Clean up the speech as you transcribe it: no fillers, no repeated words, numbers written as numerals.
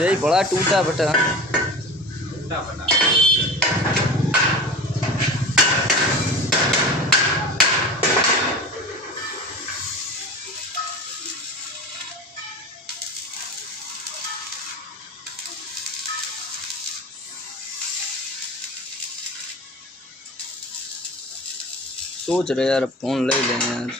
यही बड़ा टूटा बटा सोच रहे यार फोन ले लें यार।